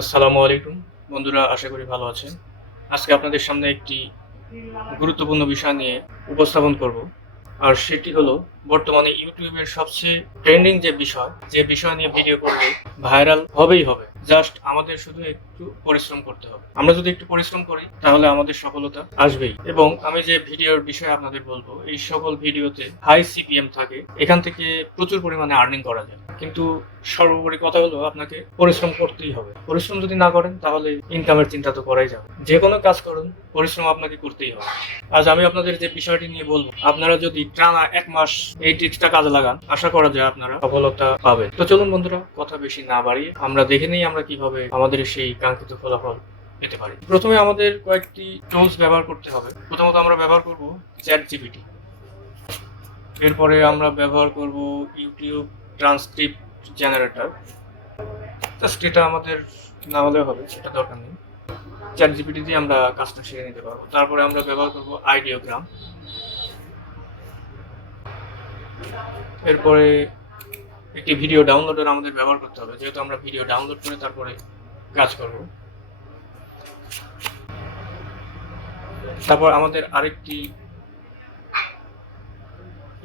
আসসালামু আলাইকুম। বন্ধুরা, আশা করি ভালো আছেন। আজকে আপনাদের সামনে একটি গুরুত্বপূর্ণ বিষয় নিয়ে উপস্থাপন করব। আর সেটি হলো বর্তমানে ইউটিউবের সবচেয়ে ট্রেন্ডিং যে বিষয় যে বিষয় নিয়ে ভিডিও করলে ভাইরাল হবেই হবে। জাস্ট আমাদের শুধু একটু পরিশ্রম করতে হবে। আমরা যদি একটু পরিশ্রম করি, তাহলে আমাদের সফলতা আসবেই। এবং আমি যে ভিডিওর বিষয়ে আপনাদের বলব, এই সকল ভিডিওতে হাই সিপিএম থাকে। এখান থেকে প্রচুর পরিমাণে আর্নিং করা যায়। কিন্তু সর্বোপরি কথা হলো, আপনাকে পরিশ্রম করতেই হবে। পরিশ্রম যদি না করেন, তাহলে ইনকামের চিন্তা তো করাই যাবে। যে কোনো কাজ করুন, পরিশ্রম আপনাকে করতেই হবে। আজ আমি আপনাদের যে বিষয়টি নিয়ে বলব, আপনারা যদি টানা এক মাস এই টিপসটা কাজে লাগান। আশা করা যায় আপনারা সফলতা পাবেন। তো চলুন বন্ধুরা, কথা বেশি না বাড়িয়ে আমরা দেখে নেই আমরা কীভাবে আমাদের সেই কাঙ্ক্ষিত ফলাফল পেতে পারি। প্রথমে আমাদের কয়েকটি টুলস ব্যবহার করতে হবে। প্রথমত আমরা ব্যবহার করব চ্যাট জিপিটি এরপরে আমরা ব্যবহার করব ইউটিউব ট্রান্সক্রিপ্ট জেনারেটর জাস্ট এটা আমাদের না হলেও হবে, সেটা দরকার নেই। চ্যাট জিপিটি দিয়ে আমরা কাজটা সেরে নিতে পারব। তারপরে আমরা ব্যবহার করব আইডিওগ্রাম এরপরে একটি ভিডিও ডাউনলোডার আমাদের ব্যবহার করতে হবে। যেহেতু আমরা ভিডিও ডাউনলোড করে তারপরে কাজ করব। তারপর আমাদের আরেকটি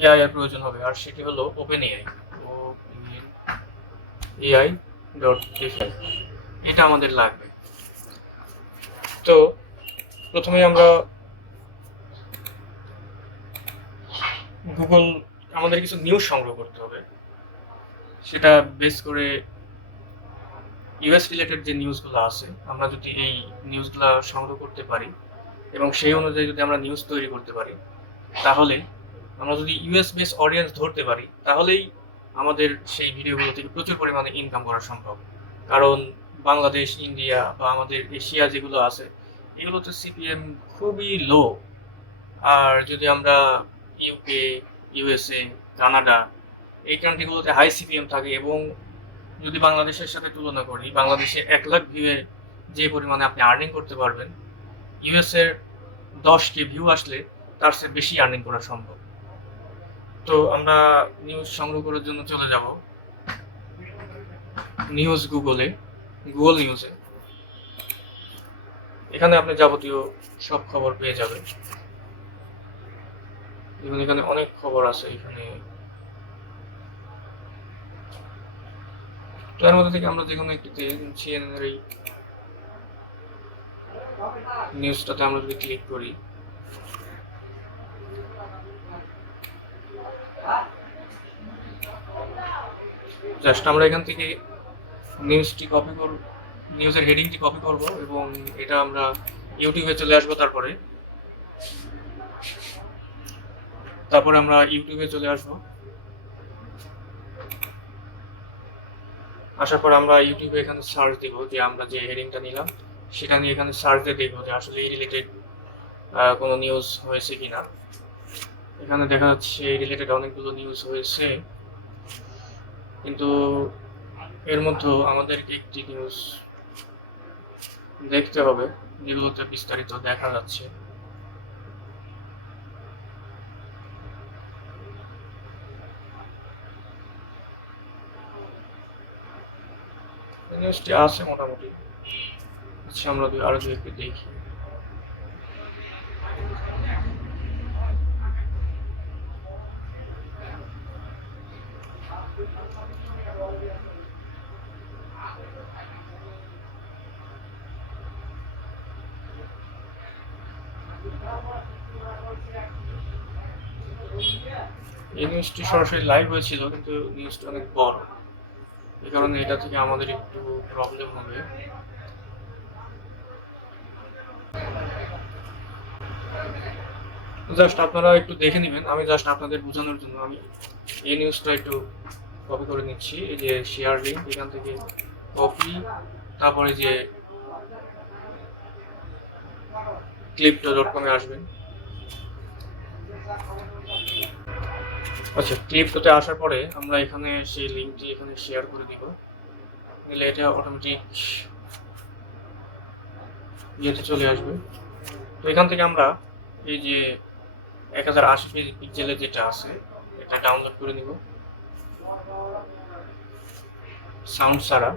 এআই এর প্রয়োজন হবে, আর সেটি হলো ওপেন এআই এআই ডট এটা আমাদের লাগবে। তো প্রথমে আমরা গুগল আমাদের কিছু নিউজ সংগ্রহ করতে হবে। সেটা বেস করে ইউএস রিলেটেড যে নিউজগুলো আছে, আমরা যদি এই নিউজগুলো সংগ্রহ করতে পারি এবং সেই অনুযায়ী যদি আমরা নিউজ তৈরি করতে পারি, তাহলে আমরা যদি ইউএস বেস অডিয়েন্স ধরতে পারি, তাহলেই আমাদের সেই ভিডিওগুলো থেকে প্রচুর পরিমাণে ইনকাম করা সম্ভব। কারণ বাংলাদেশ ইন্ডিয়া বা আমাদের এশিয়া যেগুলো আছে, এগুলোতে সিপিএম খুবই লো আর যদি আমরা ইউকে ইউএসএ, কানাডা, এই কান্ট্রিগুলোতে হাই সিপিএম থাকে এবং যদি বাংলাদেশের সাথে তুলনা করি, বাংলাদেশে এক লাখ ভিউয়ে যে পরিমাণে আপনি আর্নিং করতে পারবেন ইউএসএর দশটি ভিউ আসলে তার চেয়ে বেশি আর্নিং করা সম্ভব। তো আমরা নিউজ সংগ্রহ করার জন্য চলে যাব। নিউজ গুগলে গুগল নিউজে এখানে আপনি যাবতীয় সব খবর পেয়ে যাবেন। এবং এখানে অনেক খবর আছে, এখানে। তো এর মধ্যে থেকে আমরা যে কোনো একটিতে সিএনএন এই নিউজটাতে আমরা যদি ক্লিক করি। জাস্ট আমরা এখান থেকে নিউজটি কপি করব নিউজের হেডিংটি কপি করব এবং এটা আমরা ইউটিউবে চলে আসব তারপরে। তারপরে আমরা ইউটিউবে চলে আসব। আসার পর আমরা ইউটিউবে এখানে সার্চ দিব যে আমরা যে হেডিংটা নিলাম সেটা নিয়ে এখানে সার্চ দিয়ে দেখব যে আসলে এই রিলেটেড কোনো নিউজ হয়েছে কি না এখানে দেখা যাচ্ছে এই রিলেটেড অনেকগুলো নিউজ হয়েছে। কিন্তু এর মধ্যে আমাদেরকে একটি নিউজ দেখতে হবে, যেগুলোতে বিস্তারিত দেখা যাচ্ছে। নিউজটি আছে মোটামুটি আচ্ছা আমরা দুই আরও দুই একটু দেখি এই নিউজটি সরাসরি লাইভ হয়েছিল কিন্তু নিউজটা অনেক বড়। এই কারণে এটা থেকে আমাদের একটু প্রবলেম হবে। জাস্ট আপনারা একটু দেখে নেবেন। আমি জাস্ট আপনাদের বোঝানোর জন্য আমি এই নিউজটা একটু কপি করে নিচ্ছি। এই যে শেয়ার লিঙ্ক এখান থেকে কপি তারপরে যে ক্লিপটা ডট কমে আসবেন আচ্ছা ক্লিপটাতে আসার পরে আমরা এখানে সেই লিঙ্কটি এখানে শেয়ার করে দিব। নিলে এটা অটোমেটিক ইয়েতে চলে আসবে। তো এখান থেকে আমরা এই যে এক হাজার আশি পিক্সেলের যেটা আছে, এটা ডাউনলোড করে নিব। সাউন্ড ছাড়া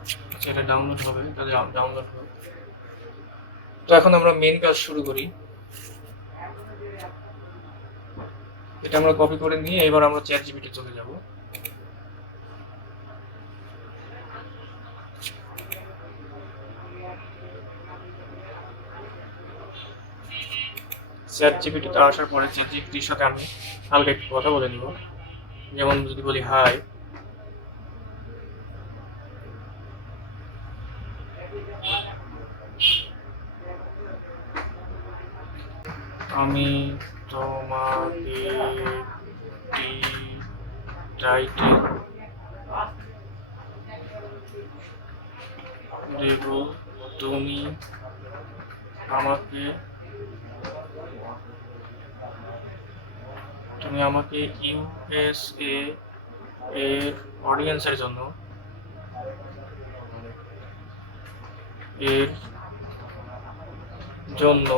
আচ্ছা এটা ডাউনলোড হবে, তাহলে ডাউনলোড হবে। তো এখন আমরা মেন কাজ শুরু করি। এটা আমরা কপি করে নিয়ে এবার আমরা চ্যাট জিপিটি চলে যাব। চ্যাট জিপিটিতে আসার পরে চ্যাট জিপিটির সাথে আমি হালকা একটু কথা বলে নিব। যেমন যদি বলি হাই আমাকে তুমি আমাকে ইউএসএ এর অডিয়েন্সের জন্য এর জন্য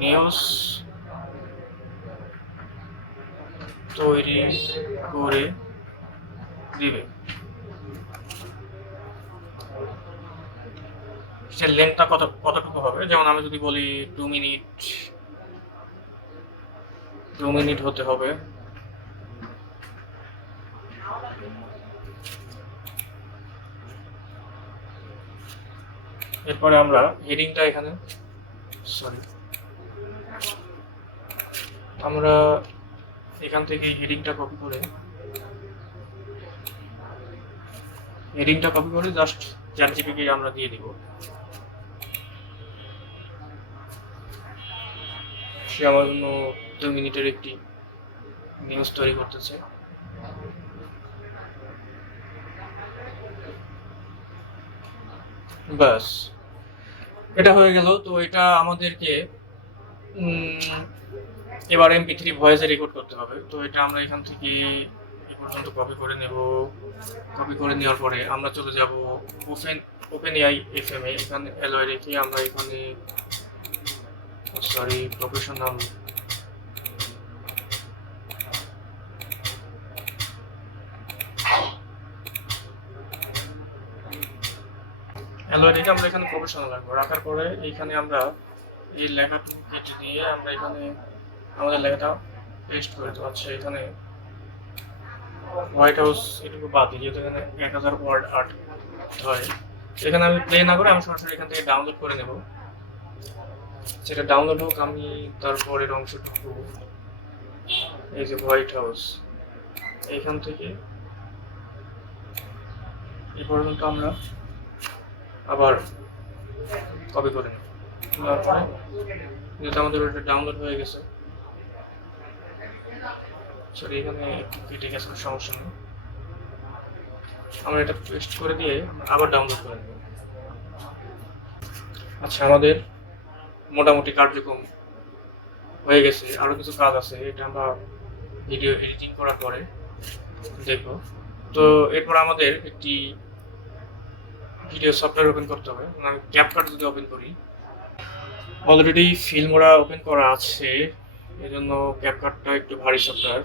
নিউজ তৈরি করে দিবে। সে লেন্থটা কত, কতটুকু হবে? যেমন আমি যদি বলি টু মিনিট দু মিনিট হতে হবে। এরপরে আমরা হেডিংটা এখানে সরি আমরা এখান থেকে হেডিংটা কপি করে হেডিংটা কপি করে জাস্ট চ্যাট জিপিকে আমরা দিয়ে দিব। সে আমার জন্য দু মিনিটের একটি নিউজ তৈরি করতেছে। ব্যাস। এটা হয়ে গেল, তো এটা আমাদেরকে এবার এমপি থ্রি ভয়েসে রেকর্ড করতে হবে। তো এটা আমরা এখান থেকে এ পর্যন্ত কপি করে নেব। কপি করে নেওয়ার পরে আমরা চলে যাব open open AI F M A. এখানে এলওয়াই রেখে আমরা এখানে সরি প্রফেশনাল রেখে আমরা এখানে প্রফেশনাল রাখব রাখার পরে এইখানে আমরা এই লেখাটুকু কেটে দিয়ে আমরা এখানে আমাদের লেখাটা পেস্ট করে দেবো। আচ্ছা এখানে হোয়াইট হাউস এটুকু বাদ দিই যেহেতু এখানে এক হাজার ওয়ার্ড আর্ট হয়। এখানে আমি প্লে না করে আমি সরাসরি এখান থেকে ডাউনলোড করে নেব। সেটা ডাউনলোড হোক, আমি তারপরের অংশটুকু এই যে হোয়াইট হাউস এইখান থেকে। এই পর্যন্ত আমরা আবার কপি করে পরে যেহেতু আমাদের ওটা ডাউনলোড হয়ে গেছে সরি এখানে একটু কেটে গেছে সমস্যা নেই। আমরা এটা পেস্ট করে দিয়ে আবার ডাউনলোড করে নেব। আচ্ছা আমাদের মোটামুটি কার্যক্রম হয়ে গেছে, আরও কিছু কাজ আছে, এটা আমরা ভিডিও এডিটিং করার পরে দেখব। তো এরপর আমাদের একটি ভিডিও সফটওয়্যার ওপেন করতে হবে আমি ক্যাপকাট যদি ওপেন করি। অলরেডি ফিল্মোরা ওপেন করা আছে এই এজন্য ক্যাপকাটটা একটু ভারী সফটওয়্যার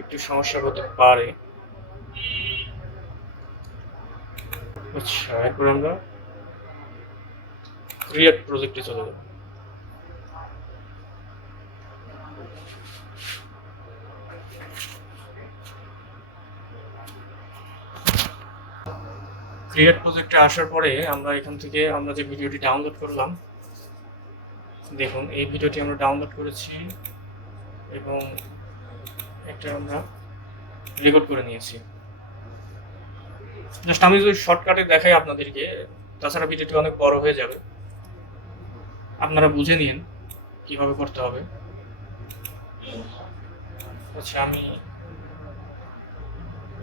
একটু সমস্যা হতে পারে। আচ্ছা এরপর আমরা ক্রিয়েট প্রজেক্টে চলে যাব ক্রিয়েট প্রজেক্টে আসার পরে আমরা এখান থেকে আমরা যে ভিডিওটি ডাউনলোড করলাম, দেখুন, এই ভিডিওটি আমরা ডাউনলোড করেছি এবং এটা আমরা রেকর্ড করে নিয়েছি। জাস্ট আমি যদি শর্টকাটে দেখাই আপনাদেরকে, তাছাড়া ভিডিওটি অনেক বড় হয়ে যাবে। আপনারা বুঝে নিন কীভাবে করতে হবে। আচ্ছা আমি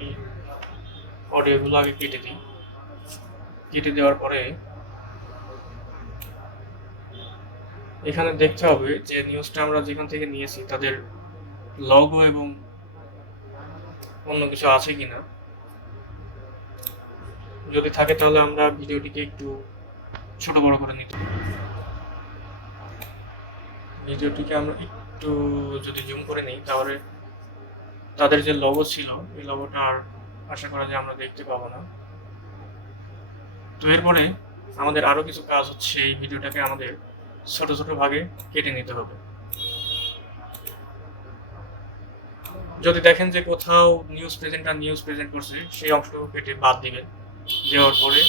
এই অডিওগুলো আগে কেটে দিই। কেটে দেওয়ার পরে এখানে দেখতে হবে যে নিউজটা আমরা যেখান থেকে নিয়েছি, তাদের লগো এবং অন্য কিছু আছে কিনা। যদি থাকে তাহলে আমরা ভিডিওটিকে একটু ছোট বড় করে নিতে ভিডিওটিকে আমরা একটু যদি জুম করে নিই, তাহলে তাদের যে লগো ছিল, এই লগোটা আর আশা করা যায় আমরা দেখতে পাবো না। তো এরপরে আমাদের আরও কিছু কাজ হচ্ছে, এই ভিডিওটাকে আমাদের ছোট ছোট ভাগে কেটে নিতে হবে। যদি দেখেন যে কোথাও নিউজ প্রেজেন্টার নিউজ প্রেজেন্ট করছে, সেই অংশটুকু কেটে বাদ দিবেন। দেওয়ার পরে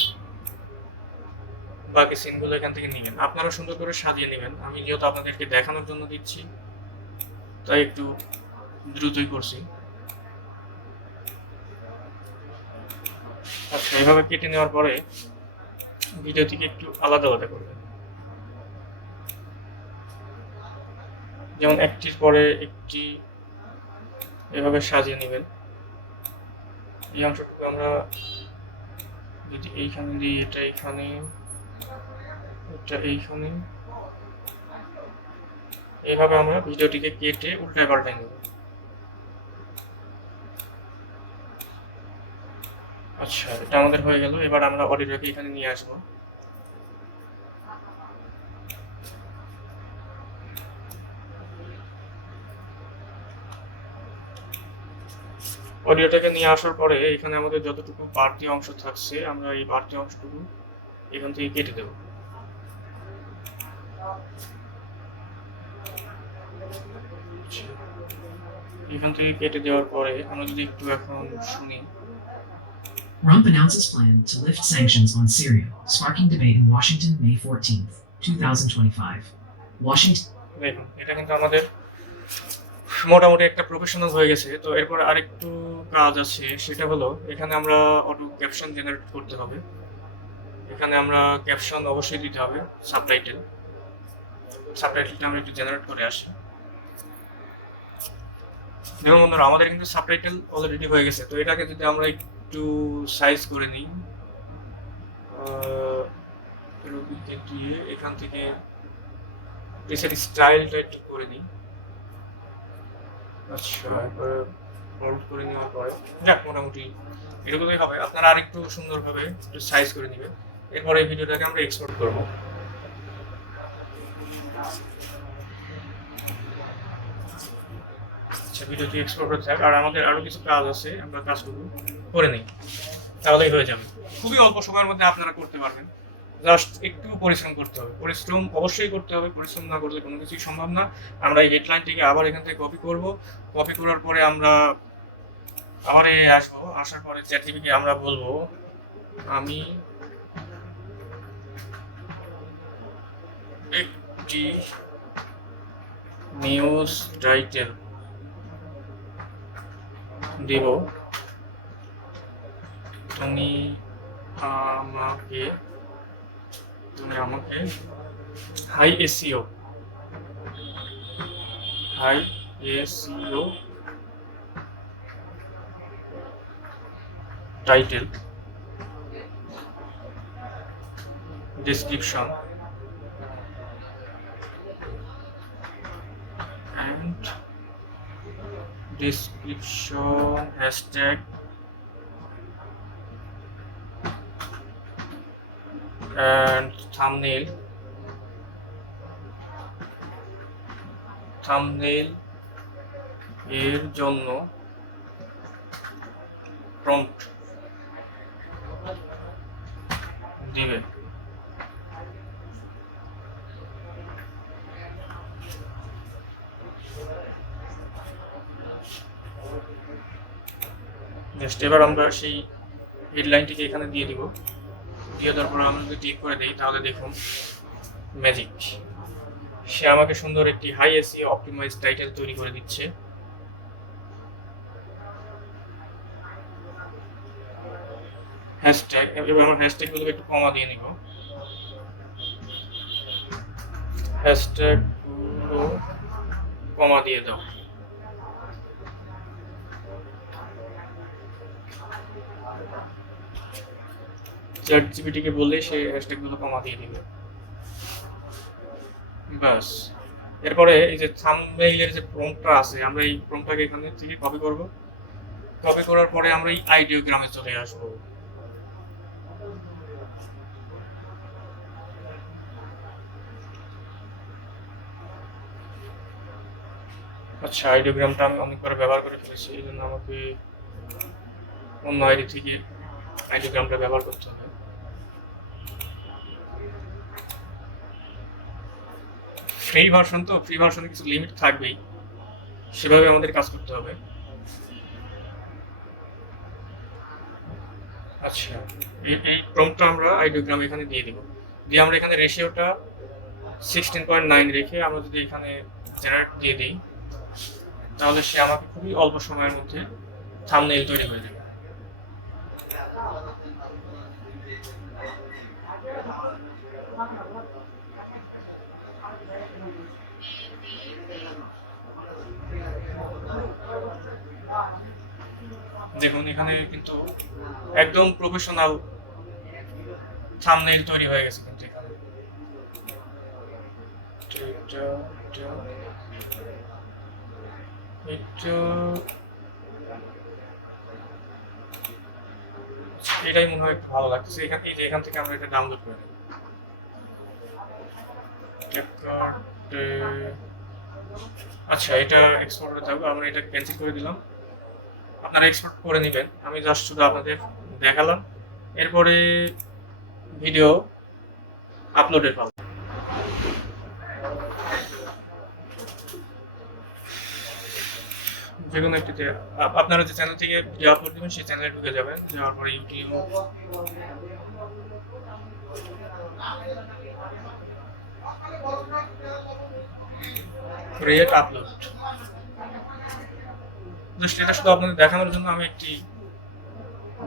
বাকি সিনগুলো এখান থেকে নেবেন আপনারা সুন্দর করে সাজিয়ে নেবেন। আমি যেহেতু আপনাদেরকে দেখানোর জন্য দিচ্ছি। তাই একটু দ্রুতই করছি। আচ্ছা এইভাবে কেটে নেওয়ার পরে ভিডিও থেকে একটু আলাদা আলাদা করবেন। যেমন একটির পরে একটি এভাবে সাজিয়ে নেবেন। এই অংশটুকু আমরা যদি এইখানে দিই, এটা এইখানে এটা এইখানে এইভাবে আমরা ভিডিওটিকে কেটে উল্টায় পাল্টায় নেব। আচ্ছা এটা আমাদের হয়ে গেল। এবার আমরা অডিওটাকে এখানে নিয়ে আসব। অডিওটাকে নিয়ে আসার পরে এখানে আমাদের যতটুকু বাড়তি অংশ থাকছে, আমরা এই বাড়তি অংশটুকু এখান থেকে কেটে দেব। আচ্ছা। এখান থেকে কেটে দেওয়ার পরে আমরা যদি একটু এখন শুনি। Trump announces plan to lift sanctions on Syria, sparking debate in Washington May 14th, 2025. Washington দেখুন এটা কিন্তু আমাদের মোটামুটি একটা প্রফেশনাল হয়ে গেছে। তো এরপর আরেকটু কাজ আছে সেটা হলো এখানে আমরা অটো ক্যাপশন জেনারেট করতে হবে। এখানে আমরা ক্যাপশন অবশ্যই দিতে হবে সাবটাইটেল সাবটাইটেলটা আমরা একটু জেনারেট করে আসি। দেখুন বন্ধুরা, আমাদের কিন্তু সাবটাইটেল অলরেডি হয়ে গেছে, তো এটাকে যদি আমরা একটু সাইজ করে নিই রবিকে দিয়ে এখান থেকে পেসের স্টাইলটা একটু করে নিই। আচ্ছা এরপরে হোল্ড করে নেওয়ার পরে, যাক, মোটামুটি এরকমই হবে। আপনারা আরেকটু সুন্দরভাবে একটু সাইজ করে নেবেন। এরপরে ভিডিওটাকে আমরা এক্সপোর্ট করব। আচ্ছা ভিডিওটি এক্সপোর্ট হতে থাক আর আমাদের আরও কিছু কাজ আছে আমরা কাজগুলো করে নিই। তাহলেই হয়ে যাবে। খুবই অল্প সময়ের মধ্যে আপনারা করতে পারবেন। জাস্ট একটু পরিশ্রম করতে হবে। পরিশ্রম অবশ্যই করতে হবে। পরিশ্রম না করলে কোনো কিছুই সম্ভব না। আমরা এই হেডলাইনটিকে আবার এখান থেকে কপি করব। কপি করার পরে আমরা আবার আসব। আসার পরে চ্যাট জিপিকে আমরা বলব আমি একটি নিউজ টাইটেল দেব। তুমি আমাকে তুমি আমাকে high SEO high SEO title description description hashtag and thumbnail thumbnail এর জন্য প্রম্পট দিবে এবার আমরা সেই হেডলাইনটিকে এখানে দিয়ে দিব। দিয়ে দেওয়ার পর আমরা যদি ক্লিক করে দিই, তাহলে দেখুন ম্যাজিক সে আমাকে সুন্দর একটি হাই এসি অপটিমাইজ টাইটেল তৈরি করে দিচ্ছে। হ্যাশট্যাগ এবার আমরা হ্যাশট্যাগগুলোকে একটু কমা দিয়ে নিব। হ্যাশট্যাগুলো কমা দিয়ে দাও। চ্যাট জিপিটিকে বললে সে হ্যাশট্যাগুলো কমা দিয়ে দিবে। বাস এরপরে এই যে থাম্বনেইলের যে প্রম্পটটা আছে, আমরা এই প্রম্পটটাকে এখানে থেকে কপি করব। কপি করার পরে আমরা এই আইডিওগ্রামে চলে আসব। আচ্ছা আইডিওগ্রামটা আমি অনেকবার ব্যবহার করে ফেলেছি, এই জন্য আমাকে অন্য আইডি থেকে আইডিওগ্রামটা ব্যবহার করতে হবে। ফ্রি ভার্সন তো ফ্রি ভার্সনে কিছু লিমিট থাকবেই। সেভাবে আমাদের কাজ করতে হবে। আচ্ছা এই প্রম্পটটা আমরা আইডিওগ্রাম এখানে দিয়ে দিব। দিয়ে আমরা এখানে রেশিওটা সিক্সটিন পয়েন্ট নাইন রেখে আমরা যদি এখানে জেনারেট দিয়ে দিই, তাহলে সে আমাকে খুবই অল্প সময়ের মধ্যে থামনেইল তৈরি করে দেবে। দেখুন, এখানে কিন্তু একদম প্রফেশনাল থামনেইল তৈরি হয়ে গেছে কিন্তু এখানে। এটা এটা এটা। এটাই মনে হয় ভালো লাগছে এখান, এই যে এখান থেকে আমরা এটা ডাউনলোড করে আচ্ছা এটা এক্সপোর্ট করে থাকবে আমরা এটা ক্যান্সেল করে দিলাম। আপনারা এক্সপোর্ট করে নেবেন। আমি জাস্ট শুধু আপনাদের দেখালাম। এরপরে ভিডিও আপলোডের পাবো যে কোনো একটিতে আপনারা যে চ্যানেল থেকে ভিডিও আপলোড দেবেন, সেই চ্যানেলে ঢুকে যাবেন। যাওয়ার পরে ইউটিউব ক্রিয়েট আপলোড এটা শুধু আপনাদের দেখানোর জন্য আমি একটি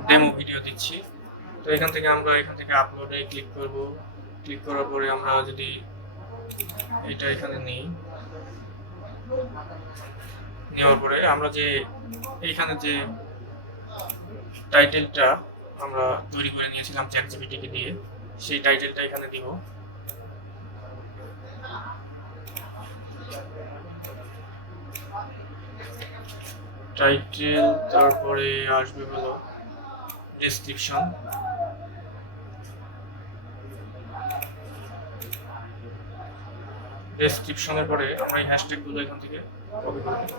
ডেমো ভিডিও দিচ্ছি। তো এখান থেকে আমরা এখান থেকে আপলোডে ক্লিক করব। ক্লিক করার পরে আমরা যদি এটা এখানে নিই, নেওয়ার পরে আমরা যে এইখানে যে টাইটেলটা আমরা তৈরি করে নিয়েছিলাম চ্যাট জিপিটিকে দিয়ে, সেই টাইটেলটা এখানে দিব। টাইটেল তারপরে আসবে হলো ডেসক্রিপশন ডেসক্রিপশনের পরে আমরা এই হ্যাশট্যাগুলো এখান থেকে কপি করে নেব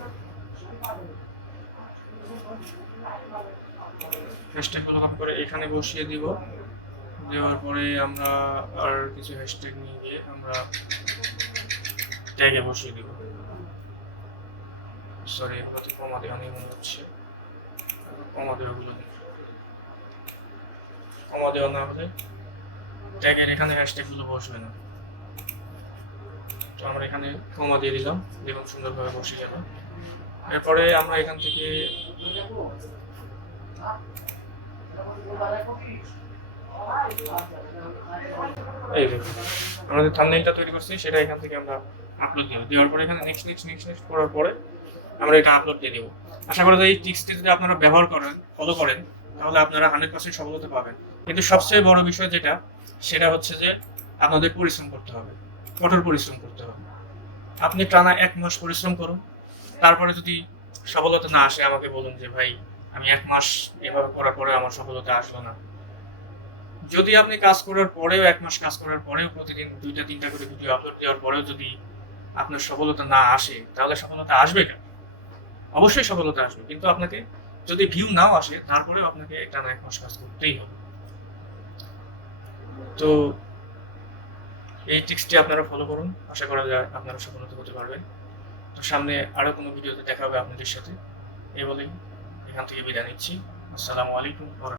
হ্যাশট্যাগুলো কপি করে এখানে বসিয়ে দিব। দেওয়ার পরে আমরা আর কিছু হ্যাশট্যাগ নিয়ে গিয়ে আমরা ট্যাগে বসিয়ে দিব। সরি কমা দেওয়া নেই মনে হচ্ছে কমা দেওয়াগুলো নেই না হলে ট্যাগের এখানে হ্যাশট্যাগুলো বসবে না। তো আমরা এখানে কমা দিয়ে দিলাম। দেখুন, সুন্দরভাবে বসে গেল। এরপরে আমরা এখান থেকে এই দেখুন আমাদের থাম্বনেইলটা তৈরি করছি, সেটা এখান থেকে আমরা আপলোড দিব। দেওয়ার পরে এখানে নেক্সট নেক্সট নেক্সট নেক্সট করার পরে আমরা এটা আপলোড দিয়ে দেবো। আশা করি এই টিক্সটি যদি আপনারা ব্যবহার করেন ফলো করেন, তাহলে আপনারা হান্ড্রেড পার্সেন্ট সফলতা পাবেন। কিন্তু সবচেয়ে বড় বিষয় যেটা, সেটা হচ্ছে যে আপনাদের পরিশ্রম করতে হবে, কঠোর পরিশ্রম করতে হবে। আপনি টানা এক মাস পরিশ্রম করুন, তারপরে যদি সফলতা না আসে, আমাকে বলুন যে, ভাই, আমি এক মাস এভাবে করার পরে আমার সফলতা আসলো না। যদি আপনি কাজ করার পরেও, এক মাস কাজ করার পরেও প্রতিদিন দুইটা, তিনটা করে ভিডিও আপলোড দেওয়ার পরেও যদি আপনার সফলতা না আসে, তাহলে সফলতা আসবে কেন? অবশ্যই সফলতা আসবে। কিন্তু আপনাকে যদি ভিউ নাও আসে, তারপরেও আপনাকে টানা এক মাস কাজ করতেই হবে। তো এই টিক্সটি আপনারা ফলো করুন। আশা করা যায় আপনারা সফলতা হতে পারবেন। তো সামনে আরও কোনো ভিডিওতে দেখা হবে আপনাদের সাথে। এ বলেই এখান থেকে বিদায় নিচ্ছি। আসসালামু আলাইকুম